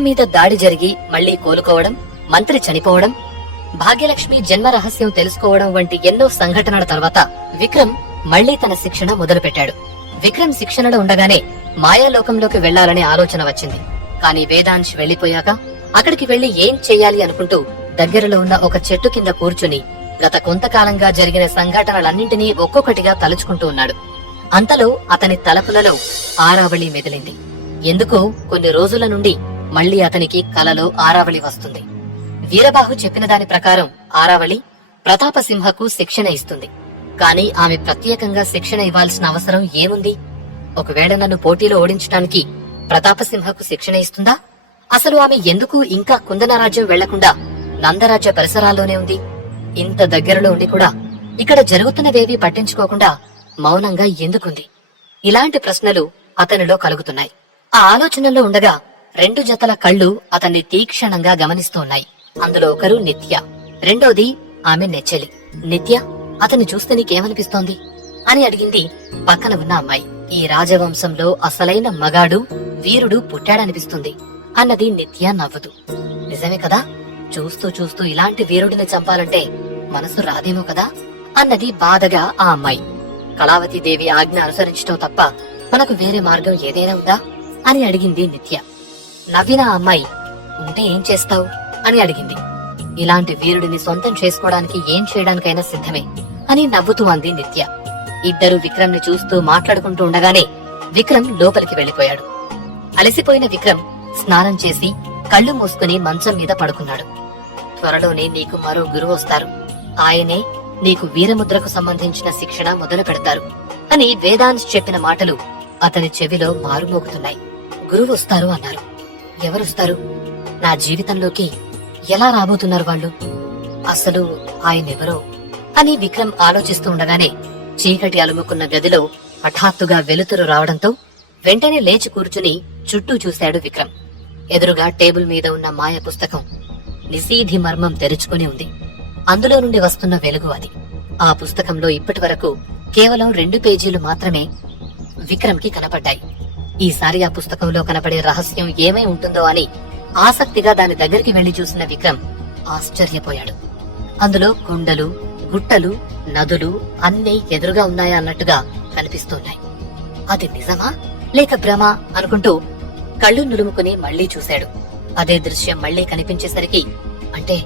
విక్రమ్ మీద దాడి జరిగి మళ్లీ కోలుకోవడం, మంత్రి చనిపోవడం, భాగ్యలక్ష్మి జన్మ రహస్యం తెలుసుకోవడం వంటి ఎన్నో సంఘటనల తర్వాత విక్రమ్ మళ్లీ తన శిక్షణ మొదలుపెట్టాడు. విక్రమ్ శిక్షణలో ఉండగానే మాయాలోకంలోకి వెళ్లాలనే ఆలోచన వచ్చింది. కాని వేదాంశ్ వెళ్లిపోయాక అక్కడికి వెళ్లి ఏం చెయ్యాలి అనుకుంటూ దగ్గరలో ఉన్న ఒక చెట్టు కింద కూర్చుని గత కొంతకాలంగా జరిగిన సంఘటనలన్నింటినీ ఒక్కొక్కటిగా తలుచుకుంటూ ఉన్నాడు. అంతలో అతని తలపులలో ఆరావళి మెదిలింది. ఎందుకో కొన్ని రోజుల నుండి మళ్లీ అతనికి కలలో ఆరావళి వస్తుంది. వీరబాహు చెప్పిన దాని ప్రకారం ఆరావళి ప్రతాపసింహకు శిక్షణ ఇస్తుంది. కాని ఆమె ప్రత్యేకంగా శిక్షణ ఇవ్వాల్సిన అవసరం ఏముంది? ఒకవేళ నన్ను పోటీలో ఓడించడానికి ప్రతాపసింహకు శిక్షణ ఇస్తుందా? అసలు ఆమె ఎందుకు ఇంకా కుందనరాజ్యం వెళ్లకుండా నందరాజ్య పరిసరాల్లోనే ఉంది? ఇంత దగ్గరలో ఉండి కూడా ఇక్కడ జరుగుతున్నవేవీ పట్టించుకోకుండా మౌనంగా ఎందుకుంది? ఇలాంటి ప్రశ్నలు అతనిలో కలుగుతున్నాయి. ఆ ఆలోచనలో ఉండగా 2 జతల కళ్ళు అతన్ని తీక్షణంగా గమనిస్తూ ఉన్నాయి. అందులో ఒకరు నిత్య, రెండోది ఆమె నెచ్చెలి. నిత్య, అతన్ని చూస్తే నీకేమనిపిస్తోంది అని అడిగింది పక్కన ఉన్న అమ్మాయి. ఈ రాజవంశంలో అసలైన మగాడు, వీరుడు పుట్టాడనిపిస్తుంది అన్నది నిత్య నవ్వుతూ. నిజమే కదా, చూస్తూ చూస్తూ ఇలాంటి వీరుడిని చంపాలంటే మనసు రాదేమో కదా అన్నది బాధగా ఆ అమ్మాయి. కళావతీదేవి ఆజ్ఞ అనుసరించటం తప్ప మనకు వేరే మార్గం ఏదైనా ఉందా అని అడిగింది నిత్య. నవ్విన ఆ అమ్మాయి, ఉంటే ఏం చేస్తావు అని అడిగింది. ఇలాంటి వీరుడిని సొంతం చేసుకోవడానికి ఏం చేయడానికైనా సిద్ధమే అని నవ్వుతూ అంది నిత్య. ఇద్దరు విక్రమ్ ని చూస్తూ మాట్లాడుకుంటూ ఉండగానే విక్రమ్ లోపలికి వెళ్లిపోయాడు. అలసిపోయిన విక్రమ్ స్నానం చేసి కళ్ళు మూసుకుని మంచం మీద పడుకున్నాడు. త్వరలోనే నీకు మరో గురువు వస్తారు. ఆయనే నీకు వీరముద్రకు సంబంధించిన శిక్షణ మొదలు పెడతారు అని వేదాంశ్ చెప్పిన మాటలు అతని చెవిలో మారుమోగుతున్నాయి. గురువు వస్తారు అన్నారు. ఎవరొస్తారు? నా జీవితంలోకి ఎలా రాబోతున్నారు వాళ్ళు? అసలు ఆయనెవరో అని విక్రమ్ ఆలోచిస్తూ ఉండగానే చీకటి అలుముకున్న గదిలో హఠాత్తుగా వెలుతురు రావడంతో వెంటనే లేచి కూర్చుని చుట్టూ చూశాడు విక్రమ్. ఎదురుగా టేబుల్ మీద ఉన్న మాయ పుస్తకం నిశీధి మర్మం తెరుచుకుని ఉంది. అందులో నుండి వస్తున్న వెలుగు అది. ఆ పుస్తకంలో ఇప్పటి వరకు కేవలం 2 పేజీలు మాత్రమే విక్రమ్ కి కనపడ్డాయి. ఈసారి ఆ పుస్తకంలో కనపడే రహస్యం ఏమై ఉంటుందో అని ఆసక్తిగా దాని దగ్గరికి వెళ్లి చూసిన విక్రమ్ ఆశ్చర్యపోయాడు. అందులో కొండలు, గుట్టలు, నదులు అన్నీ ఎదురుగా ఉన్నాయా అన్నట్టుగా కనిపిస్తున్నాయి. అది నిజమా లేక భ్రమ అనుకుంటూ కళ్ళు నులుముకుని మళ్లీ చూశాడు. అదే దృశ్యం మళ్లీ కనిపించేసరికి, అంటే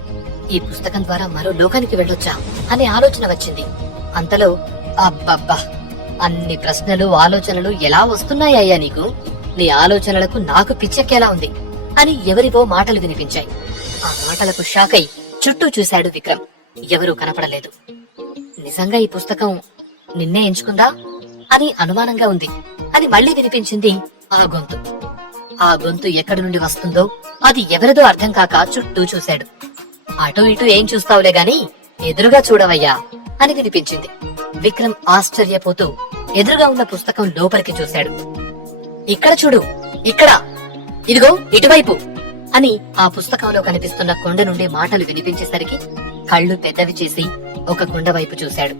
ఈ పుస్తకం ద్వారా మరో లోకానికి వెళ్ళొచ్చా అనే ఆలోచన వచ్చింది. అంతలో అబ్బబ్బా, అన్ని ప్రశ్నలు, ఆలోచనలు ఎలా వస్తున్నాయ్యా నీకు? నీ ఆలోచనలకు నాకు పిచ్చెక్కేలా ఉంది అని ఎవరివో మాటలు వినిపించాయి. ఆ మాటలకు షాక్ అయి చుట్టూ చూశాడు విక్రమ్. ఎవరూ కనపడలేదు. నిజంగా ఈ పుస్తకం నిన్నే ఎంచుకుందా అని అనుమానంగా ఉంది అని మళ్లీ వినిపించింది ఆ గొంతు. ఆ గొంతు ఎక్కడి నుండి వస్తుందో, అది ఎవరిదో అర్థం కాక చుట్టూ చూశాడు. అటూ ఇటూ ఏం చూస్తావులే గాని ఎదురుగా చూడవయ్యా అని వినిపించింది. విక్రమ్ ఆశ్చర్యపోతూ ఎదురుగా ఉన్న పుస్తకం లోపలికి చూశాడు. ఇక్కడ చూడు, ఇక్కడ, ఇదిగో ఇటువైపు అని ఆ పుస్తకంలో కనిపిస్తున్న కొండ నుండి మాటలు వినిపించేసరికి కళ్ళు పెద్దవి చేసి ఒక కొండ వైపు చూశాడు.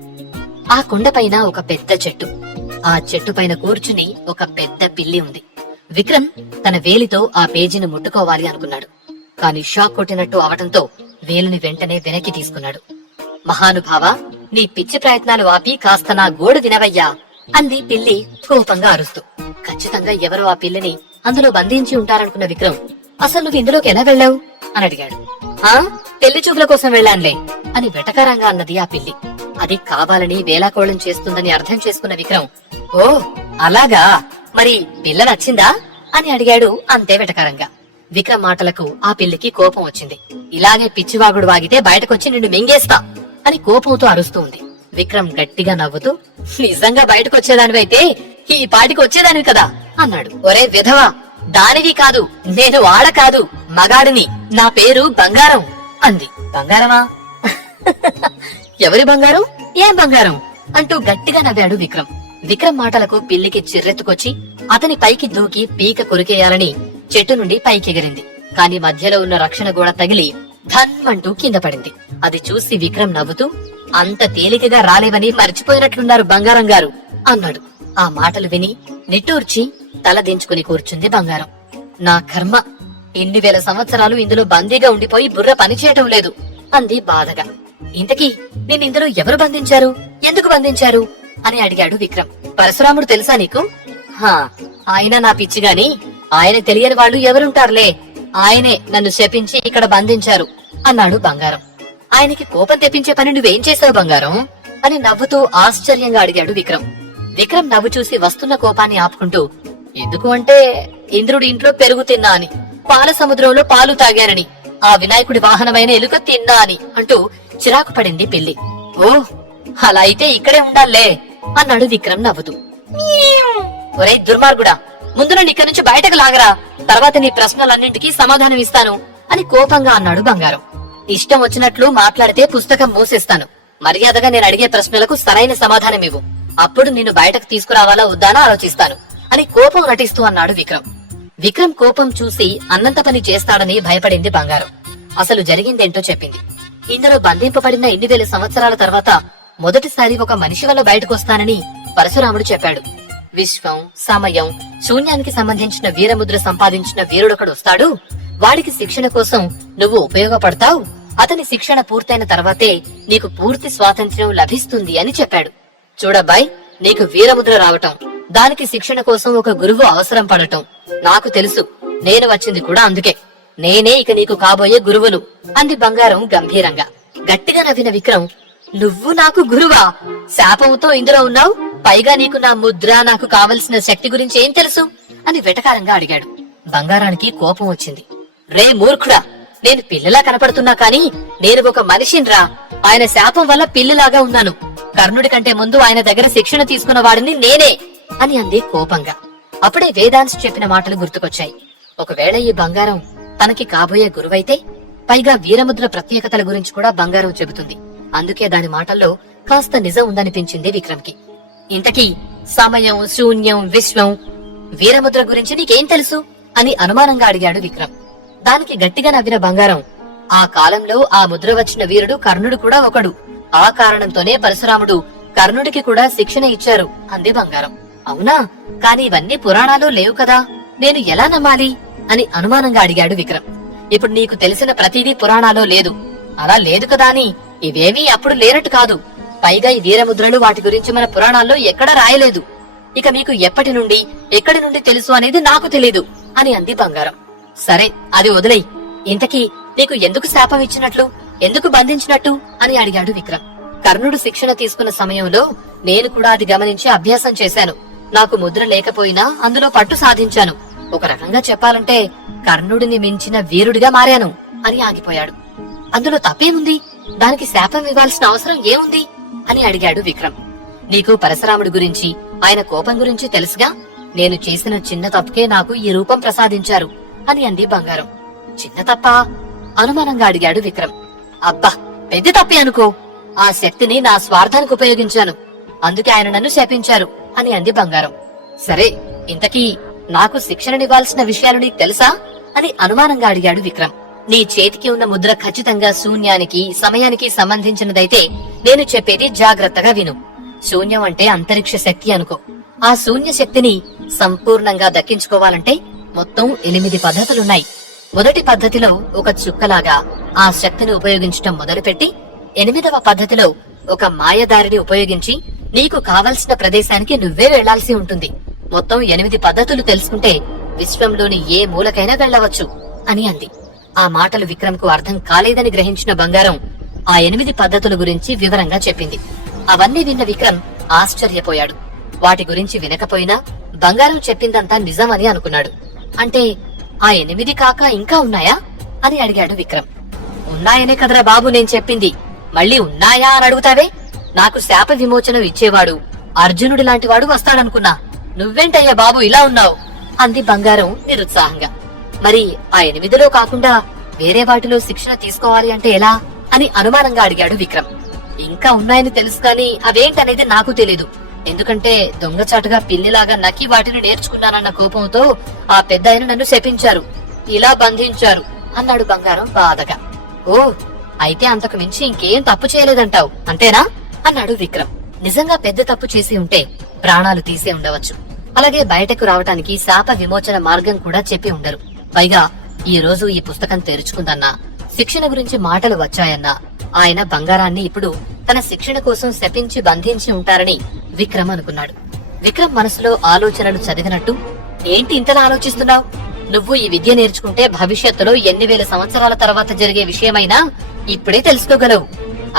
ఆ కొండపైన ఒక పెద్ద చెట్టు. ఆ చెట్టు పైన కూర్చుని ఒక పెద్ద పిల్లి ఉంది. విక్రమ్ తన వేలితో ఆ పేజీని ముట్టుకోవాలి అనుకున్నాడు. కాని షాక్ కొట్టినట్టు అవటంతో వేలుని వెంటనే వెనక్కి తీసుకున్నాడు. మహానుభావా, నీ పిచ్చి ప్రయత్నాలు ఆపి కాస్త నా గోడు వినవయ్యా అంది పిల్లి కోపంగా అరుస్తూ. ఖచ్చితంగా ఎవరో ఆ పిల్లిని అందులో బంధించి ఉంటారనుకున్న విక్రమ్, అసలు నువ్వు ఇందులోకి ఎలా వెళ్ళావు అని అడిగాడు. పెళ్లి చూపుల కోసం వెళ్ళానులే అని వెటకారంగా అన్నది ఆ పిల్లి. అది కావాలని వేలాకోళం చేస్తుందని అర్థం చేసుకున్న విక్రమ్, ఓ అలాగా, మరి పిల్ల నచ్చిందా అని అడిగాడు అంతే వెటకారంగా. విక్రమ్ మాటలకు ఆ పిల్లికి కోపం వచ్చింది. ఇలాగే పిచ్చివాగుడు వాగితే బయటకొచ్చి నిన్ను మింగేస్తా అని కోపంతో అరుస్తూ ఉంది. విక్రమ్ గట్టిగా నవ్వుతూ, నిజంగా బయటకొచ్చేదానివైతే ఈ పాటికి వచ్చేదానివి కదా అన్నాడు. ఒరే విధవా, దానివి కాదు, నేను ఆడ కాదు, మగాడిని, నా పేరు బంగారం అంది. బంగారమా? ఎవరి బంగారం? ఏం బంగారం అంటూ గట్టిగా నవ్వాడు విక్రమ్. విక్రమ్ మాటలకు పిల్లికి చిర్రెత్తుకొచ్చి అతని పైకి దూకి పీక కొరికేయాలని చెట్టు నుండి పైకెగిరింది. కాని మధ్యలో ఉన్న రక్షణ గోడ తగిలి ధన్మంటూ కింద పడింది. అది చూసి విక్రమ్ నవ్వుతూ, అంత తేలికగా రాలేవని మర్చిపోయినట్లున్నారు బంగారం గారు అన్నాడు. ఆ మాటలు విని నిట్టూర్చి తల దించుకుని కూర్చుంది బంగారం. నా కర్మ, ఇన్ని వేల సంవత్సరాలు ఇందులో బందీగా ఉండిపోయి బుర్ర పనిచేయటం లేదు అంది బాధగా. ఇంతకీ నిన్నిందులో ఎవరు బంధించారు, ఎందుకు బంధించారు అని అడిగాడు విక్రమ్. పరశురాముడు తెలుసా నీకు? హా, ఆయన నా పిచ్చిగాని ఆయన తెలియని వాళ్ళు ఎవరుంటారులే, ఆయనే నన్ను శపించి ఇక్కడ బంధించారు అన్నాడు బంగారం. ఆయనకి కోపం తెప్పించే పని నువ్వేం చేశావు బంగారం అని నవ్వుతూ ఆశ్చర్యంగా అడిగాడు విక్రమ్. విక్రమ్ నవ్వు చూసి వస్తున్న కోపాన్ని ఆపుకుంటూ, ఎందుకు అంటే ఇంద్రుడి ఇంట్లో పెరుగు తిన్నా అని, పాల సముద్రంలో పాలు తాగానని, ఆ వినాయకుడి వాహనమైన ఎలుక తిన్నా అని అంటూ చిరాకు పడింది పిల్లి. ఓ, అలా అయితే ఇక్కడే ఉండాలే అన్నాడు విక్రమ్ నవ్వుతూ. ఒరే దుర్మార్గుడా, ముందు నన్ను ఇక్కడి నుంచి బయటకు లాగరా, తర్వాత నీ ప్రశ్నలన్నింటికీ సమాధానం ఇస్తాను అని కోపంగా అన్నాడు బంగారం. ఇష్టం వచ్చినట్లు మాట్లాడితే పుస్తకం మూసేస్తాను. మర్యాదగా నేను అడిగే ప్రశ్నలకు సరైన సమాధానం ఇవ్వు, అప్పుడు నిన్ను బయటకు తీసుకురావాలా వద్దానా ఆలోచిస్తాను అని కోపం నటిస్తూ అన్నాడు విక్రమ్. విక్రమ్ కోపం చూసి అన్నంత పని చేస్తాడని భయపడింది బంగారం. అసలు జరిగిందేంటో చెప్పింది. ఇందులో బంధింపబడిన 8,000 సంవత్సరాల తర్వాత మొదటిసారి ఒక మనిషి వల్ల బయటకొస్తానని పరశురాముడు చెప్పాడు. విశ్వం, సమయం, శూన్యానికి సంబంధించిన వీరముద్ర సంపాదించిన వీరుడొకడు వస్తాడు. వాడికి శిక్షణ కోసం నువ్వు ఉపయోగపడతావు. అతని శిక్షణ పూర్తయిన తర్వాతే నీకు పూర్తి స్వాతంత్ర్యం లభిస్తుంది అని చెప్పాడు. చూడబ్బాయ్, నీకు వీరముద్ర రావటం, దానికి శిక్షణ కోసం ఒక గురువు అవసరం పడటం నాకు తెలుసు. నేను వచ్చింది కూడా అందుకే. నేనే ఇక నీకు కాబోయే గురువును అంది బంగారం గంభీరంగా. గట్టిగా నవ్విన విక్రమ్, నువ్వు నాకు గురువా? శాపంతో ఇందులో ఉన్నావు, పైగా నీకు నా ముద్ర, నాకు కావలసిన శక్తి గురించి ఏం తెలుసు అని వెటకారంగా అడిగాడు. బంగారానికి కోపం వచ్చింది. రే మూర్ఖుడా, నేను పిల్లలా కనపడుతున్నా కాని నేను ఒక మనిషినిరా. ఆయన శాపం వల్ల పిల్లిలాగా ఉన్నాను. కర్ణుడి కంటే ముందు ఆయన దగ్గర శిక్షణ తీసుకున్న వాడిని నేనే అని అంది కోపంగా. అప్పుడే వేదాంశ్ చెప్పిన మాటలు గుర్తుకొచ్చాయి. ఒకవేళ ఈ బంగారం తనకి కాబోయే గురువైతే, పైగా వీరముద్ర ప్రత్యేకతల గురించి కూడా బంగారం చెబుతుంది. అందుకే దాని మాటల్లో కాస్త నిజం ఉందనిపించింది విక్రమ్కి. ఇంతకీ సమయం, శూన్యం, విశ్వం, వీరముద్ర గురించి నీకేం తెలుసు అని అనుమానంగా అడిగాడు విక్రమ్. దానికి గట్టిగా నవ్విన బంగారం, ఆ కాలంలో ఆ ముద్ర వచ్చిన వీరుడు కర్ణుడు కూడా ఒకడు. ఆ కారణంతోనే పరశురాముడు కర్ణుడికి కూడా శిక్షణ ఇచ్చారు అంది బంగారం. అవునా? కాని ఇవన్నీ పురాణాలు లేవు కదా, నేను ఎలా నమ్మాలి అని అనుమానంగా అడిగాడు విక్రమ్. ఇప్పుడు నీకు తెలిసిన ప్రతిదీ పురాణాలో లేదు. అలా లేదు కదా అని ఇవేమీ అప్పుడు లేనట్టు కాదు. పైగా ఈ వీరముద్రలు, వాటి గురించి మన పురాణాల్లో ఎక్కడా రాయలేదు. ఇక మీకు ఎప్పటి నుండి, ఎక్కడి నుండి తెలుసు అనేది నాకు తెలీదు అని అంది బంగారం. సరే, అది వదిలేయ్. ఇంతకీ నీకు ఎందుకు శాపం ఇచ్చినట్లు, ఎందుకు బంధించినట్టు అని అడిగాడు విక్రమ్. కర్ణుడు శిక్షణ తీసుకున్న సమయంలో నేను కూడా అది గమనించి అభ్యాసం చేశాను. నాకు ముద్ర లేకపోయినా అందులో పట్టు సాధించాను. ఒక రకంగా చెప్పాలంటే కర్ణుడిని మించిన వీరుడిగా మారాను అని ఆగిపోయాడు. అందులో తప్పేముంది? దానికి శాపం ఇవ్వాల్సిన అవసరం ఏముంది అని అడిగాడు విక్రమ్. నీకు పరశురాముడి గురించి, ఆయన కోపం గురించి తెలుసుగా. నేను చేసిన చిన్న తప్పుకే నాకు ఈ రూపం ప్రసాదించారు అని అంది బంగారం. చిన్న తప్పా? అనుమానంగా అడిగాడు విక్రమ్. అబ్బా, పెద్ద తప్పే అనుకో. ఆ శక్తిని నా స్వార్థానికి ఉపయోగించాను, అందుకే ఆయన నన్ను శపించారు అని అంది బంగారం. సరే, ఇంతకీ నాకు శిక్షణనివ్వాల్సిన విషయాలు నీకు తెలుసా అని అనుమానంగా అడిగాడు విక్రమ్. నీ చేతికి ఉన్న ముద్ర ఖచ్చితంగా శూన్యానికి, సమయానికి సంబంధించినదైతే నేను చెప్పేది జాగ్రత్తగా విను. శూన్యం అంటే అంతరిక్ష శక్తి అనుకో. ఆ శూన్య శక్తిని సంపూర్ణంగా దక్కించుకోవాలంటే మొత్తం 8 పద్ధతులున్నాయి. మొదటి పద్ధతిలో ఒక చుక్కలాగా ఆ శక్తిని ఉపయోగించటం మొదలుపెట్టి, 8వ పద్ధతిలో ఒక మాయదారిని ఉపయోగించి నీకు కావలసిన ప్రదేశానికి నువ్వే వెళ్లాల్సి ఉంటుంది. మొత్తం 8 పద్ధతులు తెలుసుకుంటే విశ్వంలోని ఏ మూలకైనా వెళ్లవచ్చు అని అంది. ఆ మాటలు విక్రమ్ కు అర్థం కాలేదని గ్రహించిన బంగారం ఆ 8 పద్ధతుల గురించి వివరంగా చెప్పింది. అవన్నీ విన్న విక్రమ్ ఆశ్చర్యపోయాడు. వాటి గురించి వినకపోయినా బంగారం చెప్పిందంతా నిజమని అనుకున్నాడు. అంటే ఆ 8 కాక ఇంకా ఉన్నాయా అని అడిగాడు విక్రమ్. ఉన్నాయనే కదరా బాబు నేను చెప్పింది, మళ్ళీ ఉన్నాయా అని అడుగుతావే? నాకు శాప విమోచనం ఇచ్చేవాడు అర్జునుడి లాంటి వాడు వస్తాడనుకున్నా. నువ్వేంటయ్యా బాబు ఇలా ఉన్నావు అంది బంగారం నిరుత్సాహంగా. మరి ఆ 8లో కాకుండా వేరే వాటిలో శిక్షణ తీసుకోవాలి అంటే ఎలా అని అనుమానంగా అడిగాడు విక్రమ్. ఇంకా ఉన్నాయని తెలుసు కానీ అవేంటనేది నాకు తెలీదు. ఎందుకంటే దొంగచాటుగా పిల్లిలాగా నక్కి వాటిని నేర్చుకున్నానన్న కోపంతో ఆ పెద్ద ఆయన నన్ను శపించారు, ఇలా బంధించారు అన్నాడు బంగారం బాధగా. ఓ, అయితే అంతకు మించి ఇంకేం తప్పు చేయలేదంటావు అంతేనా అన్నాడు విక్రమ్. నిజంగా పెద్ద తప్పు చేసి ఉంటే ప్రాణాలు తీసే ఉండవచ్చు. అలాగే బయటకు రావటానికి శాప విమోచన మార్గం కూడా చెప్పి ఉండరు. పైగా ఈ రోజు ఈ పుస్తకం తెరుచుకుందన్నా, శిక్షణ గురించి మాటలు వచ్చాయన్నా ఆయన బంగారాన్ని ఇప్పుడు తన శిక్షణ కోసం శపించి బంధించి ఉంటారని విక్రమ్ అనుకున్నాడు. విక్రమ్ మనసులో ఆలోచనలు చదివినట్టు, ఏంటి ఇంతలా ఆలోచిస్తున్నావు? నువ్వు ఈ విద్య నేర్చుకుంటే భవిష్యత్తులో ఎన్ని వేల సంవత్సరాల తర్వాత జరిగే విషయమైనా ఇప్పుడే తెలుసుకోగలవు.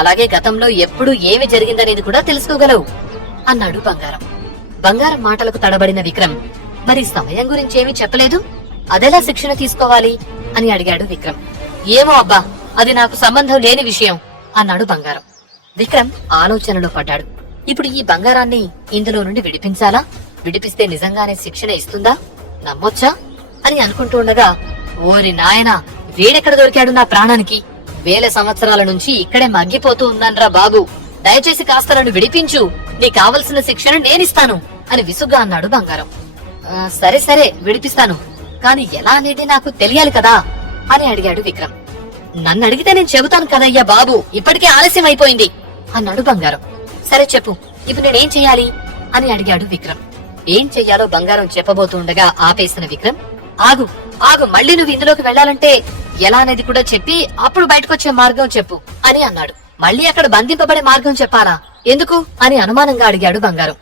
అలాగే గతంలో ఎప్పుడు ఏమి జరిగిందనేది కూడా తెలుసుకోగలవు అన్నాడు బంగారం. బంగారం మాటలకు తడబడిన విక్రమ్, మరి సమయం గురించి ఏమీ చెప్పలేదు, అదెలా శిక్షణ తీసుకోవాలి అని అడిగాడు విక్రమ్. ఏమో అబ్బా, అది నాకు సంబంధం లేని విషయం అన్నాడు బంగారం. విక్రమ్ ఆలోచనలో పడ్డాడు. ఇప్పుడు ఈ బంగారాన్ని ఇందులో నుండి విడిపించాలా? విడిపిస్తే నిజంగానే శిక్షణ ఇస్తుందా? నమ్మొచ్చా అని అనుకుంటూ ఉండగా, ఓరి నాయనా, వీడెక్కడ దొరికాడు నా ప్రాణానికి? వేల సంవత్సరాల నుంచి ఇక్కడే మగ్గిపోతూ ఉన్నాన్రా బాబు, దయచేసి కాస్త నన్ను విడిపించు, నీ కావలసిన శిక్షణ నేనిస్తాను అని విసుగ్గా అన్నాడు బంగారం. సరే సరే విడిపిస్తాను, కాని ఎలా అనేది నాకు తెలియాలి కదా అని అడిగాడు విక్రమ్. నన్ను అడిగితే నేను చెబుతాను కదయ్యా బాబు, ఇప్పటికే ఆలస్యం అయిపోయింది అన్నాడు బంగారం. సరే చెప్పు, ఇప్పుడు నేనేం చెయ్యాలి అని అడిగాడు విక్రమ్. ఏం చెయ్యాలో బంగారం చెప్పబోతుండగా ఆపేసిన విక్రమ్, ఆగు ఆగు, మళ్ళీ నువ్వు ఇందులోకి వెళ్లాలంటే ఎలా అనేది కూడా చెప్పి అప్పుడు బయటకొచ్చే మార్గం చెప్పు అని అన్నాడు. మళ్ళీ అక్కడ బంధింపబడే మార్గం చెప్పాలా? ఎందుకు అని అనుమానంగా అడిగాడు బంగారం.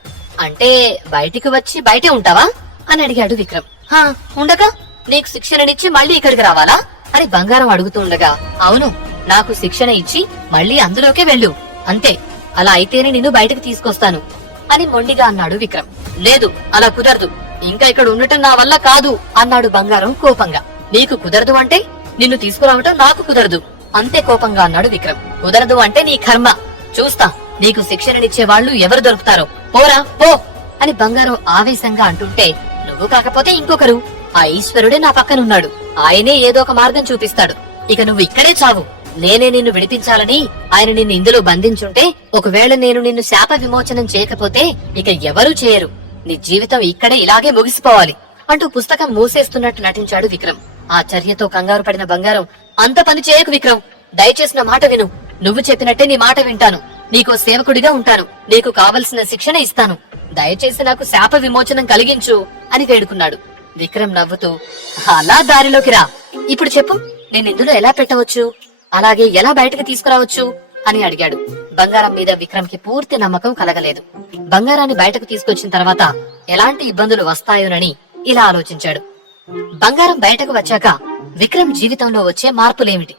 అంటే బయటికి వచ్చి బయటే ఉంటావా అని అడిగాడు విక్రమ్. హా, ఉండగా నీకు శిక్షణనిచ్చి మళ్ళీ ఇక్కడికి రావాలా అని బంగారం అడుగుతుండగా, అవును, నాకు శిక్షణ ఇచ్చి మళ్ళీ అందులోకే వెళ్ళు, అంతే, అలా అయితేనే నిన్ను బయటకు తీసుకొస్తాను అని మొండిగా అన్నాడు విక్రమ్. లేదు, అలా కుదరదు, ఇంకా ఇక్కడ ఉండటం నా వల్ల కాదు అన్నాడు బంగారం కోపంగా. నీకు కుదరదు అంటే నిన్ను తీసుకురావటం నాకు కుదరదు, అంతే కోపంగా అన్నాడు విక్రమ్. కుదరదు అంటే నీ కర్మ, చూస్తా నీకు శిక్షణనిచ్చే వాళ్ళు ఎవరు దొరుకుతారో, పోరా పో అని బంగారం ఆవేశంగా అంటుంటే, నువ్వు కాకపోతే ఇంకొకరు, ఆ ఈశ్వరుడే నా పక్కనున్నాడు, ఆయనే ఏదో ఒక మార్గం చూపిస్తాడు, ఇక నువ్వు ఇక్కడే చావు, నేనే నిన్ను విడిపించాలని ఆయన నిన్ను ఇందులో బంధించుంటే, ఒకవేళ నేను నిన్ను శాప విమోచనం చేయకపోతే ఇక ఎవరూ చేయరు, నీ జీవితం ఇక్కడే ఇలాగే ముగిసిపోవాలి అంటూ పుస్తకం మూసేస్తున్నట్టు నటించాడు విక్రమ్. ఆ చర్యతో కంగారు పడిన బంగారం, అంత పని చేయకు విక్రమ్, దయచేసి నా మాట విను, నువ్వు చెప్పినట్టే నీ మాట వింటాను, నీకో సేవకుడిగా ఉంటాను, నీకు కావలసిన శిక్షణ ఇస్తాను, దయచేసి నాకు శాప విమోచనం కలిగించు అని వేడుకున్నాడు. విక్రమ్ నవ్వుతూ, అలా దారిలోకి రా, ఇప్పుడు చెప్పు, నేను ఇందులో ఎలా పెట్టవచ్చు, అలాగే ఎలా బయటకు తీసుకురావచ్చు అని అడిగాడు. బంగారం మీద విక్రమ్ కి పూర్తి నమ్మకం కలగలేదు. బంగారాన్ని బయటకు తీసుకొచ్చిన తర్వాత ఎలాంటి ఇబ్బందులు వస్తాయోనని ఇలా ఆలోచించాడు. బంగారం బయటకు వచ్చాక విక్రమ్ జీవితంలో వచ్చే మార్పులేమిటి?